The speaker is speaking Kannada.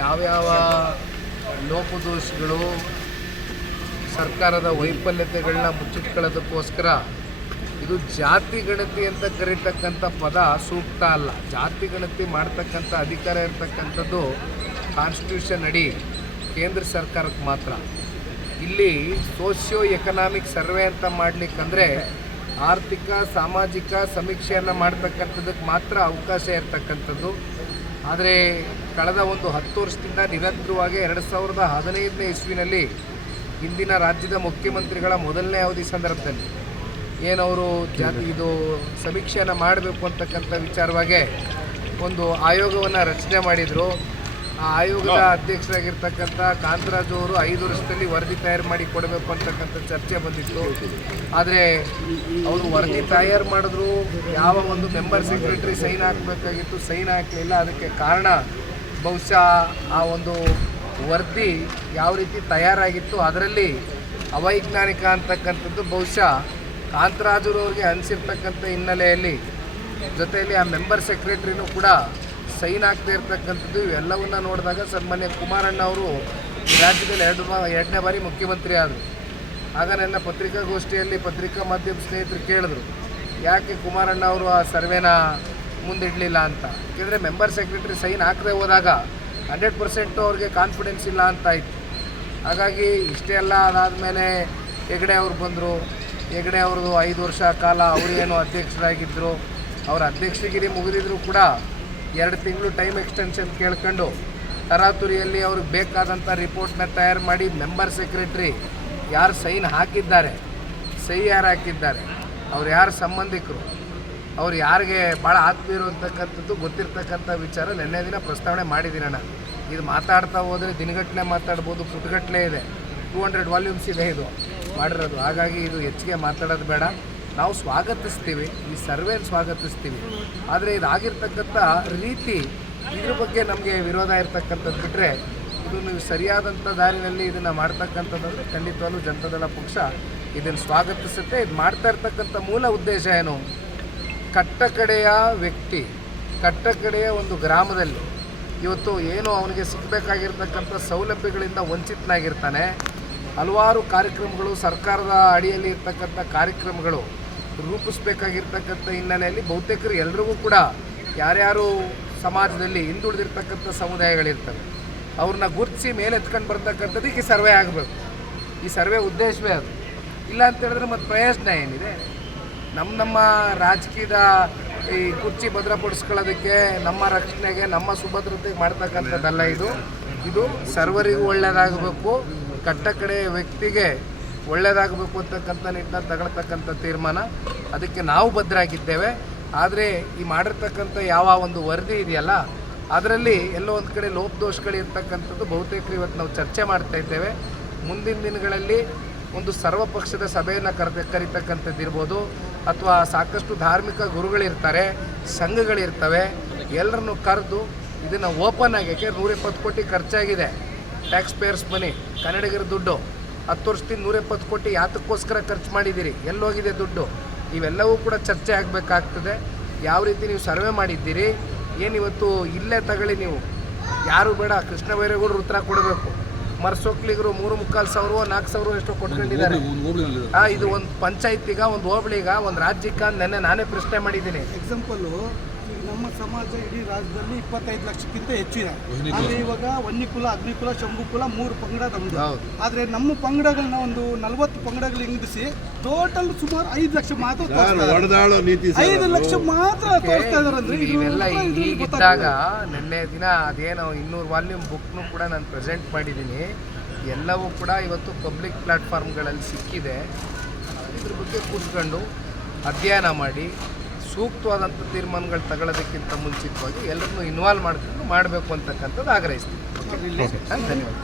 ಯಾವ್ಯಾವ ಲೋಪದೋಷಗಳು ಸರ್ಕಾರದ ವೈಫಲ್ಯತೆಗಳನ್ನ ಮುಚ್ಚಿಟ್ಕೊಳ್ಳೋದಕ್ಕೋಸ್ಕರ ಇದು ಜಾತಿ ಗಣತಿ ಅಂತ ಕರೀತಕ್ಕಂಥ ಪದ ಸೂಕ್ತ ಅಲ್ಲ. ಜಾತಿ ಗಣತಿ ಮಾಡ್ತಕ್ಕಂಥ ಅಧಿಕಾರ ಇರ್ತಕ್ಕಂಥದ್ದು ಕಾನ್ಸ್ಟಿಟ್ಯೂಷನ್ ಅಡಿ ಕೇಂದ್ರ ಸರ್ಕಾರಕ್ಕೆ ಮಾತ್ರ. ಇಲ್ಲಿ ಸೋಷಿಯೋ ಎಕನಾಮಿಕ್ ಸರ್ವೆ ಅಂತ ಮಾಡಲಿಕ್ಕಂದ್ರೆ ಆರ್ಥಿಕ, ಸಾಮಾಜಿಕ ಸಮೀಕ್ಷೆಯನ್ನು ಮಾಡ್ತಕ್ಕಂಥದ್ದಕ್ಕೆ ಮಾತ್ರ ಅವಕಾಶ ಇರ್ತಕ್ಕಂಥದ್ದು. ಆದರೆ ಕಳೆದ ಒಂದು ಹತ್ತು ವರ್ಷದಿಂದ ನಿರಂತರವಾಗಿ ಎರಡು ಸಾವಿರದ ಹದಿನೈದನೇ ಇಸ್ವಿನಲ್ಲಿ ಇಂದಿನ ರಾಜ್ಯದ ಮುಖ್ಯಮಂತ್ರಿಗಳ ಮೊದಲನೇ ಅವಧಿ ಸಂದರ್ಭದಲ್ಲಿ ಏನವರು ಜಾತಿ ಇದು ಸಮೀಕ್ಷೆಯನ್ನು ಮಾಡಬೇಕು ಅಂತಕ್ಕಂಥ ವಿಚಾರವಾಗಿ ಒಂದು ಆಯೋಗವನ್ನು ರಚನೆ ಮಾಡಿದರು. ಆ ಆಯೋಗದ ಅಧ್ಯಕ್ಷರಾಗಿರ್ತಕ್ಕಂಥ ಕಾಂತರಾಜು ಅವರು ಐದು ವರ್ಷದಲ್ಲಿ ವರದಿ ತಯಾರು ಮಾಡಿ ಕೊಡಬೇಕು ಅಂತಕ್ಕಂಥ ಚರ್ಚೆ ಬಂದಿತ್ತು. ಆದರೆ ಅವರು ವರದಿ ತಯಾರು ಮಾಡಿದ್ರು ಯಾವ ಒಂದು ಮೆಂಬರ್ ಸೆಕ್ರೆಟರಿ ಸೈನ್ ಹಾಕಬೇಕಾಗಿತ್ತು ಸೈನ್ ಹಾಕಲಿಲ್ಲ. ಅದಕ್ಕೆ ಕಾರಣ ಬಹುಶಃ ಆ ಒಂದು ವರದಿ ಯಾವ ರೀತಿ ತಯಾರಾಗಿತ್ತು ಅದರಲ್ಲಿ ಅವೈಜ್ಞಾನಿಕ ಅಂತಕ್ಕಂಥದ್ದು ಬಹುಶಃ ಕಾಂತರಾಜುರವ್ರಿಗೆ ಅನಿಸಿರ್ತಕ್ಕಂಥ ಹಿನ್ನೆಲೆಯಲ್ಲಿ ಜೊತೆಯಲ್ಲಿ ಆ ಮೆಂಬರ್ ಸೆಕ್ರೆಟ್ರಿನೂ ಕೂಡ ಸೈನ್ ಆಗ್ತಾ ಇರ್ತಕ್ಕಂಥದ್ದು ಇವೆಲ್ಲವನ್ನ ನೋಡಿದಾಗ ಸನ್ಮಾನ್ಯ ಕುಮಾರಣ್ಣ ಅವರು ರಾಜ್ಯದಲ್ಲಿ ಎರಡು ಎರಡನೇ ಬಾರಿ ಮುಖ್ಯಮಂತ್ರಿ ಆದರು. ಆಗ ನನ್ನ ಪತ್ರಿಕಾಗೋಷ್ಠಿಯಲ್ಲಿ ಪತ್ರಿಕಾ ಮಾಧ್ಯಮ ಸ್ನೇಹಿತರು ಕೇಳಿದ್ರು, ಯಾಕೆ ಕುಮಾರಣ್ಣ ಅವರು ಆ ಸರ್ವೆನ ಮುಂದಿಡಲಿಲ್ಲ ಅಂತ? ಯಾಕೆಂದರೆ ಮೆಂಬರ್ ಸೆಕ್ರೆಟರಿ ಸೈನ್ ಹಾಕದೆ ಹೋದಾಗ ಹಂಡ್ರೆಡ್ ಪರ್ಸೆಂಟು ಅವ್ರಿಗೆ ಕಾನ್ಫಿಡೆನ್ಸ್ ಇಲ್ಲ ಅಂತ ಆಯಿತು. ಹಾಗಾಗಿ ಇಷ್ಟೇ ಎಲ್ಲ ಅದಾದಮೇಲೆ ಹೆಗಡೆ ಅವ್ರು ಬಂದರು. ಹೆಗಡೆ ಅವ್ರದ್ದು ಐದು ವರ್ಷ ಕಾಲ ಅವರೇನು ಅಧ್ಯಕ್ಷರಾಗಿದ್ದರು ಅವರ ಅಧ್ಯಕ್ಷಗಿರಿ ಮುಗಿದಿದ್ರು ಕೂಡ ಎರಡು ತಿಂಗಳು ಟೈಮ್ ಎಕ್ಸ್ಟೆನ್ಷನ್ ಕೇಳ್ಕೊಂಡು ತರಾತುರಿಯಲ್ಲಿ ಅವ್ರಿಗೆ ಬೇಕಾದಂಥ ರಿಪೋರ್ಟ್ನ ತಯಾರು ಮಾಡಿ ಮೆಂಬರ್ ಸೆಕ್ರೆಟ್ರಿ ಯಾರು ಸೈನ್ ಹಾಕಿದ್ದಾರೆ, ಸಹಿ ಯಾರು ಹಾಕಿದ್ದಾರೆ, ಅವ್ರು ಯಾರು ಸಂಬಂಧಿಕರು, ಅವ್ರು ಯಾರಿಗೆ ಭಾಳ ಆತ್ಮೀಯರು ಅಂತಕ್ಕಂಥದ್ದು ಗೊತ್ತಿರ್ತಕ್ಕಂಥ ವಿಚಾರ ನಿನ್ನೆ ದಿನ ಪ್ರಸ್ತಾವನೆ ಮಾಡಿದ್ದೀನಿ ನಾನು ಇದು ಮಾತಾಡ್ತಾ ಹೋದರೆ ದಿನಗಟ್ಟಲೆ ಮಾತಾಡ್ಬೋದು ಪುಟಗಟ್ಟಲೆ ಇದೆ. ಟೂ ಹಂಡ್ರೆಡ್ ವಾಲ್ಯೂಮ್ಸ್ ಇದೆ ಇದು. ಮಾಡಿರೋದು. ಹಾಗಾಗಿ ಇದು ಹೆಚ್ಚಿಗೆ ಮಾತಾಡೋದು ಬೇಡ. ನಾವು ಸ್ವಾಗತಿಸ್ತೀವಿ, ಈ ಸರ್ವೇನ ಸ್ವಾಗತಿಸ್ತೀವಿ. ಆದರೆ ಇದಾಗಿರ್ತಕ್ಕಂಥ ರೀತಿ ಇದ್ರ ಬಗ್ಗೆ ನಮಗೆ ವಿರೋಧ ಇರ್ತಕ್ಕಂಥದ್ದು ಬಿಟ್ಟರೆ ಇದು ನೀವು ಸರಿಯಾದಂಥ ದಾರಿನಲ್ಲಿ ಇದನ್ನು ಮಾಡ್ತಕ್ಕಂಥದ್ದು ಖಂಡಿತವಾಗ್ಲೂ ಜನತಾದಳ ಪಕ್ಷ ಇದನ್ನು ಸ್ವಾಗತಿಸುತ್ತೆ. ಇದು ಮಾಡ್ತಾ ಇರ್ತಕ್ಕಂಥ ಮೂಲ ಉದ್ದೇಶ ಏನು? ಕಟ್ಟಕಡೆಯ ವ್ಯಕ್ತಿ ಕಟ್ಟಕಡೆಯ ಒಂದು ಗ್ರಾಮದಲ್ಲಿ ಇವತ್ತು ಏನು ಅವನಿಗೆ ಸಿಗಬೇಕಾಗಿರ್ತಕ್ಕಂಥ ಸೌಲಭ್ಯಗಳಿಂದ ವಂಚಿತನಾಗಿರ್ತಾನೆ. ಹಲವಾರು ಕಾರ್ಯಕ್ರಮಗಳು ಸರ್ಕಾರದ ಅಡಿಯಲ್ಲಿ ಇರ್ತಕ್ಕಂಥ ಕಾರ್ಯಕ್ರಮಗಳು. ರೂಪಿಸ್ಬೇಕಾಗಿರ್ತಕ್ಕಂಥ ಹಿನ್ನೆಲೆಯಲ್ಲಿ ಬಹುತೇಕರು ಎಲ್ರಿಗೂ ಕೂಡ ಯಾರ್ಯಾರು ಸಮಾಜದಲ್ಲಿ ಹಿಂದುಳಿದಿರ್ತಕ್ಕಂಥ ಸಮುದಾಯಗಳಿರ್ತವೆ, ಅವ್ರನ್ನ ಗುರುತಿಸಿ ಮೇಲೆ ಎತ್ಕೊಂಡು ಈ ಸರ್ವೆ ಆಗಬೇಕು. ಈ ಸರ್ವೆ ಉದ್ದೇಶವೇ ಅದು. ಇಲ್ಲ ಅಂತ ಹೇಳಿದ್ರೆ ಮತ್ತು ಪ್ರಯೋಜನ ಏನಿದೆ? ನಮ್ಮ ನಮ್ಮ ರಾಜಕೀಯದ ಈ ಕುರ್ಚಿ ಭದ್ರಪಡಿಸ್ಕೊಳ್ಳೋದಕ್ಕೆ, ನಮ್ಮ ರಕ್ಷಣೆಗೆ, ನಮ್ಮ ಸುಭದ್ರತೆಗೆ ಮಾಡ್ತಕ್ಕಂಥದ್ದಲ್ಲ ಇದು. ಇದು ಸರ್ವರಿಗೂ ಒಳ್ಳೆಯದಾಗಬೇಕು ಕಟ್ಟ ಕಡೆ ವ್ಯಕ್ತಿಗೆ ಒಳ್ಳೆಯದಾಗಬೇಕು ಅಂತಕ್ಕಂಥ ನಿಟ್ಟಿನಲ್ಲಿ ತಗೊಳ್ತಕ್ಕಂಥ ತೀರ್ಮಾನ. ಅದಕ್ಕೆ ನಾವು ಭದ್ರಾಗಿದ್ದೇವೆ ಆದರೆ ಈ ಮಾಡಿರ್ತಕ್ಕಂಥ ಯಾವ ಒಂದು ವರದಿ ಇದೆಯಲ್ಲ, ಅದರಲ್ಲಿ ಎಲ್ಲೋ ಒಂದು ಕಡೆ ಲೋಪದೋಷಗಳು ಇರ್ತಕ್ಕಂಥದ್ದು ಬಹುತೇಕ ಇವತ್ತು ನಾವು ಚರ್ಚೆ ಮಾಡ್ತಾ ಇದ್ದೇವೆ. ಮುಂದಿನ ದಿನಗಳಲ್ಲಿ ಒಂದು ಸರ್ವಪಕ್ಷದ ಸಭೆಯನ್ನು ಕರೆದ, ಕರಿತಕ್ಕಂಥದ್ದು ಇರ್ಬೋದು, ಅಥವಾ ಸಾಕಷ್ಟು ಧಾರ್ಮಿಕ ಗುರುಗಳಿರ್ತಾರೆ, ಸಂಘಗಳಿರ್ತವೆ, ಎಲ್ಲರನ್ನು ಕರೆದು ಇದನ್ನು ಓಪನ್ ಆಗಿ, ಯಾಕೆ ನೂರಿಪ್ಪತ್ತು ಕೋಟಿ ಖರ್ಚಾಗಿದೆ. ಟ್ಯಾಕ್ಸ್ ಪೇಯರ್ಸ್ ಮನಿ ಕನ್ನಡಿಗರ ದುಡ್ಡು. ಹತ್ತು ವರ್ಷದಿಂದ ನೂರಿಪ್ಪತ್ತು ಕೋಟಿ ಯಾತಕ್ಕೋಸ್ಕರ ಖರ್ಚು ಮಾಡಿದ್ದೀರಿ. ಎಲ್ಲೋಗಿದೆ ದುಡ್ಡು. ಇವೆಲ್ಲವೂ ಕೂಡ ಚರ್ಚೆ ಆಗಬೇಕಾಗ್ತದೆ. ಯಾವ ರೀತಿ ನೀವು ಸರ್ವೆ ಮಾಡಿದ್ದೀರಿ? ಏನಿವತ್ತು ಇಲ್ಲೇ ತಗೊಳ್ಳಿ ನೀವು. ಯಾರು ಬೇಡ ಕೃಷ್ಣ ಬೈರೇಗೌಡರು ಉತ್ತರ ಕೊಡಬೇಕು. ಮರ್ಸೋಕ್ಲಿಗರು ಮೂರು ಮುಕ್ಕಾಲು ಸಾವಿರ ನಾಲ್ಕು ಸಾವಿರ ಎಷ್ಟೋ ಕೊಟ್ಕೊಂಡಿದ್ದಾರೆ. ಇದು ಒಂದು ಪಂಚಾಯತಿಗ ಒಂದು ಹೋಬಳಿಗ ಒಂದು ರಾಜ್ಯಕ್ಕೆ ನೆನ್ನೆ ನಾನೇ ಪ್ರಶ್ನೆ ಮಾಡಿದ್ದೀನಿ. ಎಕ್ಸಾಂಪಲ್ಲು ನಮ್ಮ ಸಮಾಜ ಇಡೀ ರಾಜ್ಯದಲ್ಲಿ ಇಪ್ಪತ್ತೈದು ಲಕ್ಷಕ್ಕಿಂತ ಹೆಚ್ಚಿದೆ ಆದರೆ ಇವಾಗ ವನ್ಯಕುಲ ಅಗ್ನಿಕುಲ ಶಂಭುಕುಲ ಮೂರು ಪಂಗಡ ನಮ್ದು. ಹೌದು. ಆದರೆ ನಮ್ಮ ಪಂಗಡಗಳನ್ನ ಒಂದು ನಲವತ್ತು ಪಂಗಡಗಳು ಹಿಂಗಿಸಿ ಟೋಟಲ್ ಸುಮಾರು ಐದು ಲಕ್ಷ ಮಾತ್ರ ಐದು ಲಕ್ಷ ಮಾತ್ರ ತೋರಿಸ್ತಾ ಇದಾರೆ ಅಂದ್ರೆ ಇದು ಇವೆಲ್ಲ ಇದ್ದಾಗ ನಿನ್ನೆ ದಿನ ಅದೇನೋ ಇನ್ನೂರು ವಾಲ್ಯೂಮ್ ಬುಕ್ನು ಕೂಡ ನಾನು ಪ್ರೆಸೆಂಟ್ ಮಾಡಿದ್ದೀನಿ ಎಲ್ಲವೂ ಕೂಡ ಇವತ್ತು ಪಬ್ಲಿಕ್ ಪ್ಲಾಟ್ಫಾರ್ಮ್ಗಳಲ್ಲಿ ಸಿಕ್ಕಿದೆ. ಇದ್ರ ಬಗ್ಗೆ ಕೂತ್ಕೊಂಡು ಅಧ್ಯಯನ ಮಾಡಿ. ಸೂಕ್ತವಾದಂಥ ತೀರ್ಮಾನಗಳು ತಗೊಳ್ಳೋದಕ್ಕಿಂತ ಮುಂಚಿತವಾಗಿ ಎಲ್ಲರನ್ನೂ ಇನ್ವಾಲ್ವ್ ಮಾಡ್ಕೊಂಡು ಮಾಡಬೇಕು ಅಂತಕ್ಕಂಥದ್ದು ಆಗ್ರಹಿಸ್ತೀನಿ. ಧನ್ಯವಾದ.